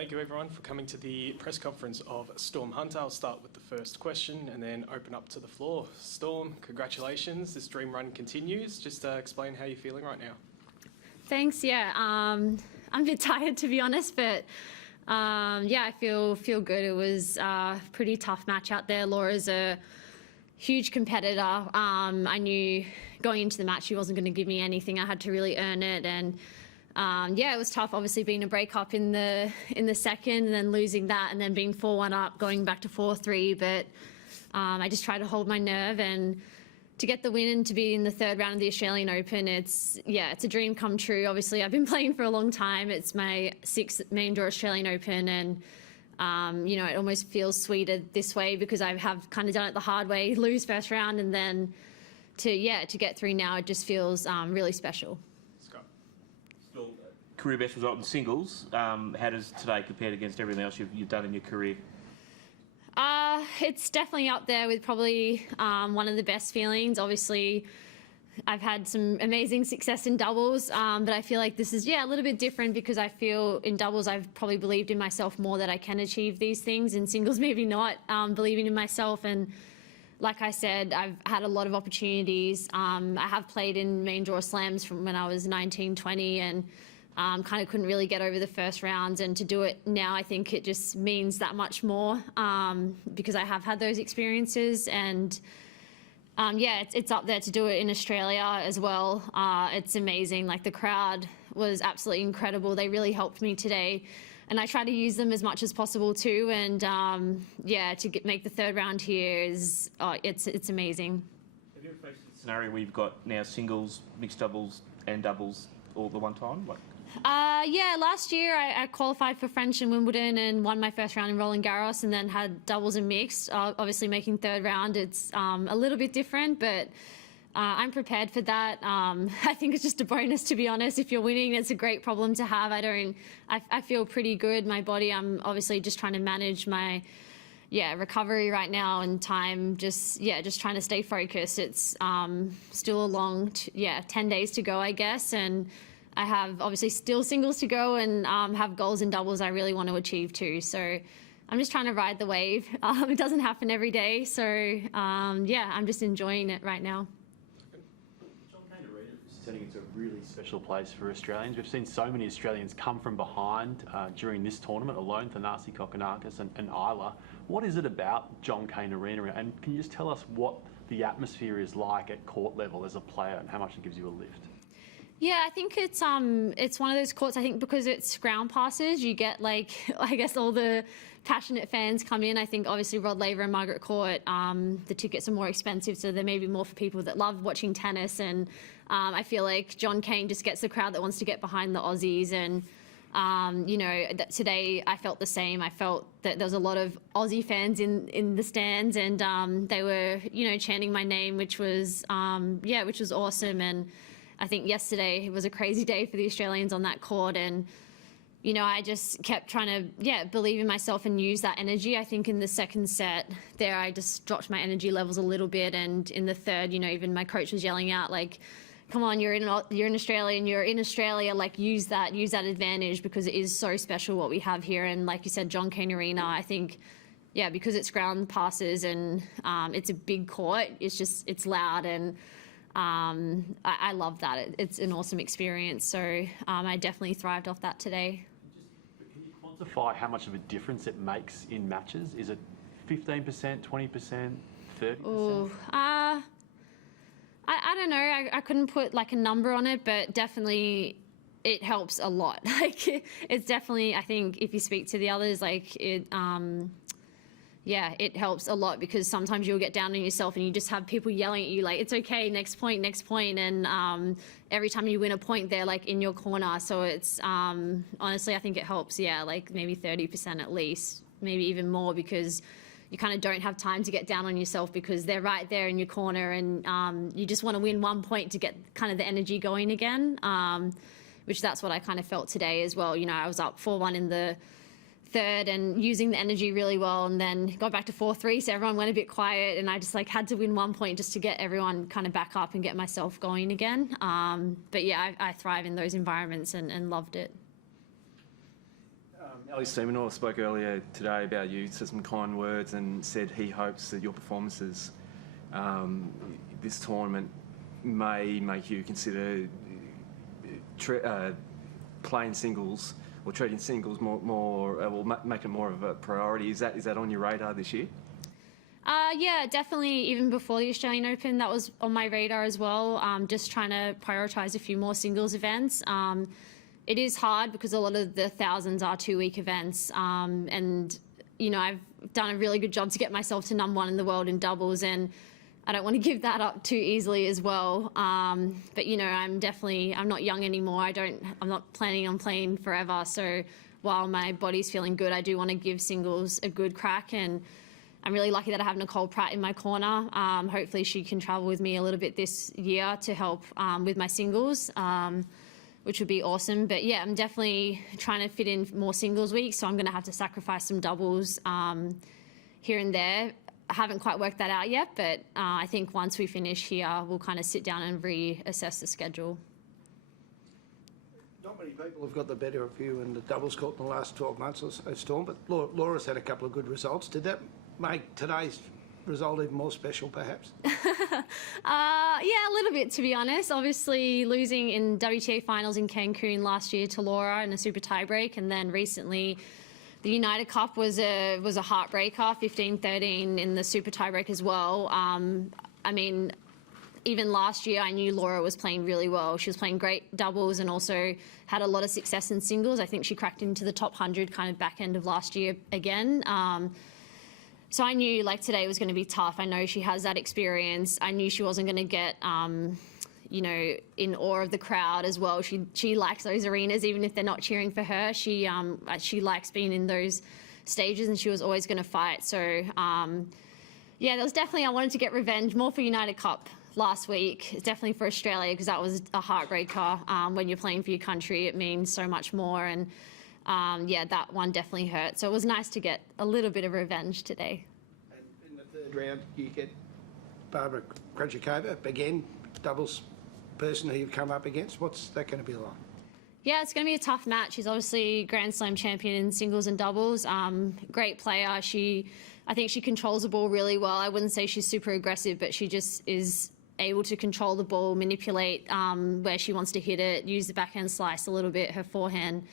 thank you everyone for coming to the press conference of Storm Hunter. I'll start with the first question and then open up to the floor. Storm, congratulations. This dream run continues. Just explain how you're feeling right now. Thanks. Yeah, I'm a bit tired to be honest, but yeah, I feel good. It was a pretty tough match out there. Laura's a huge competitor. I knew going into the match she wasn't going to give me anything. I had to really earn it, and yeah, it was tough. Obviously, being a break up in the second, and then losing that, and then being 4-1 up, going back to 4-3. But I just tried to hold my nerve and to get the win and to be in the third round of the Australian Open. It's a dream come true. Obviously, I've been playing for a long time. It's my 6th main draw Australian Open, and you know, it almost feels sweeter this way because I have kind of done it the hard way, lose first round, and then to get through now, it just feels really special. Scott. Still, career best result in singles. How does today compare against everything else you've done in your career? It's definitely up there with probably one of the best feelings. Obviously, I've had some amazing success in doubles, but I feel like this is, a little bit different because I feel in doubles I've probably believed in myself more that I can achieve these things. In singles, maybe not believing in myself. And like I said, I've had a lot of opportunities. I have played in main draw slams from when I was 19, 20, and kind of couldn't really get over the first rounds. And to do it now, I think it just means that much more because I have had those experiences. And yeah, it's up there to do it in Australia as well. It's amazing. Like, the crowd was absolutely incredible. They really helped me today, and I try to use them as much as possible too. And yeah, to make the third round here is it's amazing. Have you ever faced a scenario where you've got now singles, mixed doubles, and doubles all at the one time? Yeah, last year I qualified for French and Wimbledon and won my first round in Roland Garros, and then had doubles and mixed. Obviously, making third round, it's a little bit different, but I'm prepared for that. I think it's just a bonus, to be honest. If you're winning, it's a great problem to have. I feel pretty good. My body, I'm obviously just trying to manage my recovery right now and time. Just trying to stay focused. It's still a long 10 days to go, I guess, and I have obviously still singles to go, and have goals in doubles I really want to achieve too. So I'm just trying to ride the wave. It doesn't happen every day, so yeah, I'm just enjoying it right now. Setting into a really special place for Australians. We've seen so many Australians come from behind during this tournament alone, Thanasi Kokkinakis and Isla. What is it about John Cain Arena, and can you just tell us what the atmosphere is like at court level as a player and how much it gives you a lift? Yeah, I think it's one of those courts, I think because it's ground passes, you get, like, I guess all the passionate fans come in. I think obviously Rod Laver and Margaret Court, the tickets are more expensive, so they're maybe more for people that love watching tennis. And I feel like John Cain just gets the crowd that wants to get behind the Aussies. And you know, today I felt the same. I felt that there was a lot of Aussie fans in the stands, and they were, you know, chanting my name, which was awesome. And I think yesterday was a crazy day for the Australians on that court, and you know, I just kept trying to believe in myself and use that energy. I think in the second set there, I just dropped my energy levels a little bit, and in the third, you know, even my coach was yelling out like, "Come on, you're in Australia, and you're in Australia. Like, use that advantage because it is so special what we have here." And like you said, John Cain Arena, I think, because it's ground passes and it's a big court. It's loud, and I love that. It's an awesome experience. So I definitely thrived off that today. Can you quantify how much of a difference it makes in matches? Is it 15%, 20%, 30%? Ooh, I don't know. I couldn't put like a number on it, but definitely it helps a lot. Like, it's definitely, I think if you speak to the others, like it helps a lot, because sometimes you'll get down on yourself and you just have people yelling at you like, "It's okay, next point, next point." And every time you win a point, they're like in your corner. So it's honestly, I think it helps. Yeah, like maybe 30% at least, maybe even more, because you kind of don't have time to get down on yourself because they're right there in your corner, and you just want to win 1 point to get kind of the energy going again, which that's what I kind of felt today as well. You know, I was up 4-1 in the third and using the energy really well, and then got back to 4-3, so everyone went a bit quiet, and I just like had to win 1 point just to get everyone kind of back up and get myself going again. But yeah, I thrive in those environments and loved it. Ali Seminole spoke earlier today about you, said some kind words and said he hopes that your performances this tournament may make you consider playing singles or treating singles more make it more of a priority. Is that on your radar this year? Yeah, definitely. Even before the Australian Open, that was on my radar as well. Just trying to prioritise a few more singles events. It is hard because a lot of the thousands are 2-week events. And, you know, I've done a really good job to get myself to #1 in the world in doubles, and I don't want to give that up too easily as well. But, you know, I'm not young anymore. I'm not planning on playing forever. So while my body's feeling good, I do want to give singles a good crack. And I'm really lucky that I have Nicole Pratt in my corner. Hopefully she can travel with me a little bit this year to help with my singles, which would be awesome. But yeah, I'm definitely trying to fit in more singles weeks, so I'm going to have to sacrifice some doubles here and there. I haven't quite worked that out yet, but I think once we finish here, we'll kind of sit down and reassess the schedule. Not many people have got the better of you in the doubles court in the last 12 months or so, Storm, but Laura's had a couple of good results. Did that make today's result even more special, perhaps? Yeah, a little bit, to be honest. Obviously, losing in WTA finals in Cancun last year to Laura in a super tiebreak, and then recently the United Cup was a heartbreaker, 15-13 in the super tiebreak as well. I mean, even last year, I knew Laura was playing really well. She was playing great doubles and also had a lot of success in singles. I think she cracked into the top 100 kind of back end of last year again. So I knew like today was going to be tough. I know she has that experience. I knew she wasn't going to get, you know, in awe of the crowd as well. She likes those arenas, even if they're not cheering for her. She likes being in those stages, and she was always going to fight. So yeah, there was definitely, I wanted to get revenge more for United Cup last week. Definitely for Australia, because that was a heartbreaker. When you're playing for your country, it means so much more. And yeah, that one definitely hurt. So it was nice to get a little bit of revenge today. And in the third round, you get Barbara Krejcikova, again, doubles person who you've come up against. What's that going to be like? Yeah, it's going to be a tough match. She's obviously Grand Slam champion in singles and doubles. Great player. I think she controls the ball really well. I wouldn't say she's super aggressive, but she just is able to control the ball, manipulate where she wants to hit it, use the backhand slice a little bit, her forehand.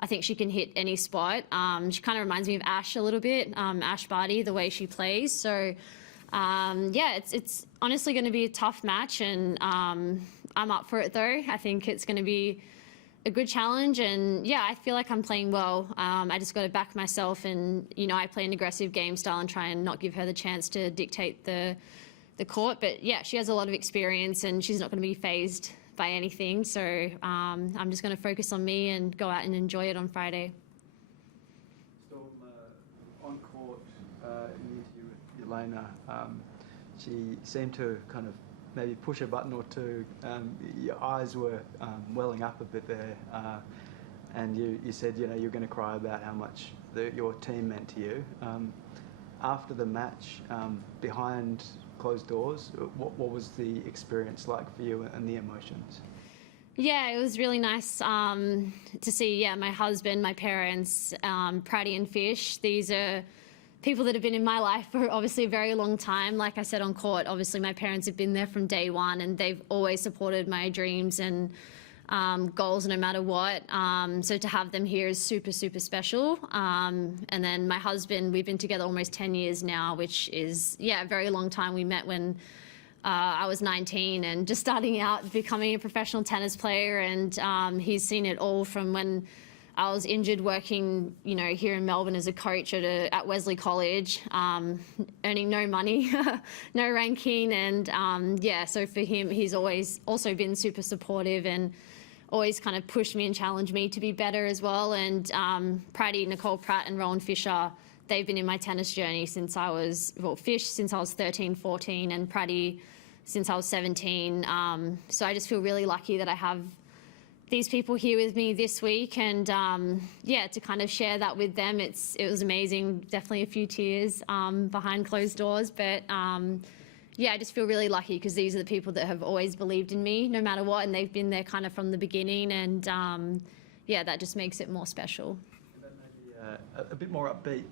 I think she can hit any spot. She kind of reminds me of Ash a little bit, Ash Barty, the way she plays. So, yeah, it's honestly going to be a tough match, and I'm up for it, though. I think it's going to be a good challenge, and, yeah, I feel like I'm playing well. I just got to back myself, and, you know, I play an aggressive game style and try and not give her the chance to dictate the court. But, yeah, she has a lot of experience, and she's not going to be fazed by anything, so I'm just going to focus on me and go out and enjoy it on Friday. Storm, on court, in the interview with Elena, she seemed to kind of maybe push a button or two. Your eyes were welling up a bit there, and you said, you know, you're going to cry about how much your team meant to you. After the match, behind closed doors, what was the experience like for you and the emotions? Yeah, it was really nice to see, yeah, my husband, my parents, Praddy and Fish. These are people that have been in my life for obviously a very long time. Like I said on court, obviously my parents have been there from day one, and they've always supported my dreams and goals no matter what. So to have them here is super, super special. And then my husband, we've been together almost 10 years now, which is, yeah, a very long time. We met when I was 19 and just starting out becoming a professional tennis player. And he's seen it all from when I was injured working, you know, here in Melbourne as a coach at Wesley College, earning no money, no ranking. And yeah, so for him, he's always also been super supportive and always kind of pushed me and challenged me to be better as well. And Praddy, Nicole Pratt and Rowan Fisher, they've been in my tennis journey since I was, well, Fish since I was 13, 14, and Praddy since I was 17. So I just feel really lucky that I have these people here with me this week, and yeah, to kind of share that with them, it was amazing. Definitely a few tears behind closed doors, but yeah, I just feel really lucky because these are the people that have always believed in me no matter what, and they've been there kind of from the beginning, and yeah, that just makes it more special. That maybe a bit more upbeat.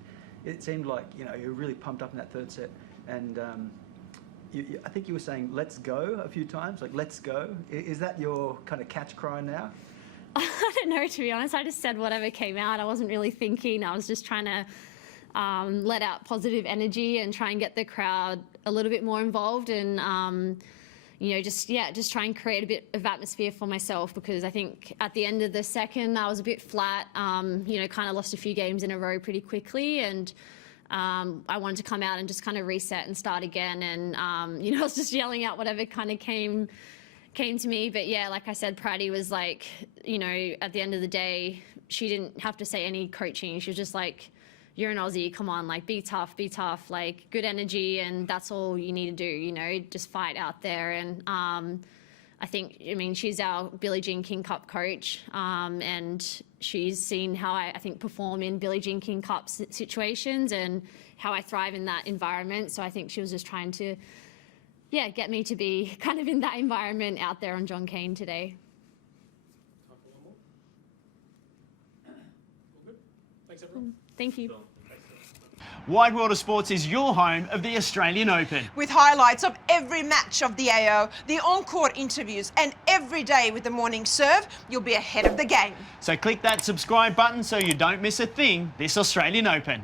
It seemed like, you know, you were really pumped up in that third set, and I think you were saying "let's go" a few times, like "let's go." Is that your kind of catch cry now? I don't know, to be honest. I just said whatever came out. I wasn't really thinking. I was just trying to let out positive energy and try and get the crowd a little bit more involved, and you know, just try and create a bit of atmosphere for myself, because I think at the end of the second I was a bit flat. You know, kind of lost a few games in a row pretty quickly, and I wanted to come out and just kind of reset and start again. And you know, I was just yelling out whatever kind of came to me. But yeah, like I said, Praddy was like, you know, at the end of the day, she didn't have to say any coaching. She was just like, "You're an Aussie, come on, like be tough, like good energy, and that's all you need to do, you know, just fight out there." And I mean, she's our Billie Jean King Cup coach, and she's seen how I think perform in Billie Jean King Cup situations and how I thrive in that environment. So I think she was just trying to, yeah, get me to be kind of in that environment out there on John Cain today. Time for one more. All good? Thanks, everyone. Thank you. Wide World of Sports is your home of the Australian Open. With highlights of every match of the AO, the on-court interviews, and every day with the morning serve, you'll be ahead of the game. So click that subscribe button so you don't miss a thing this Australian Open.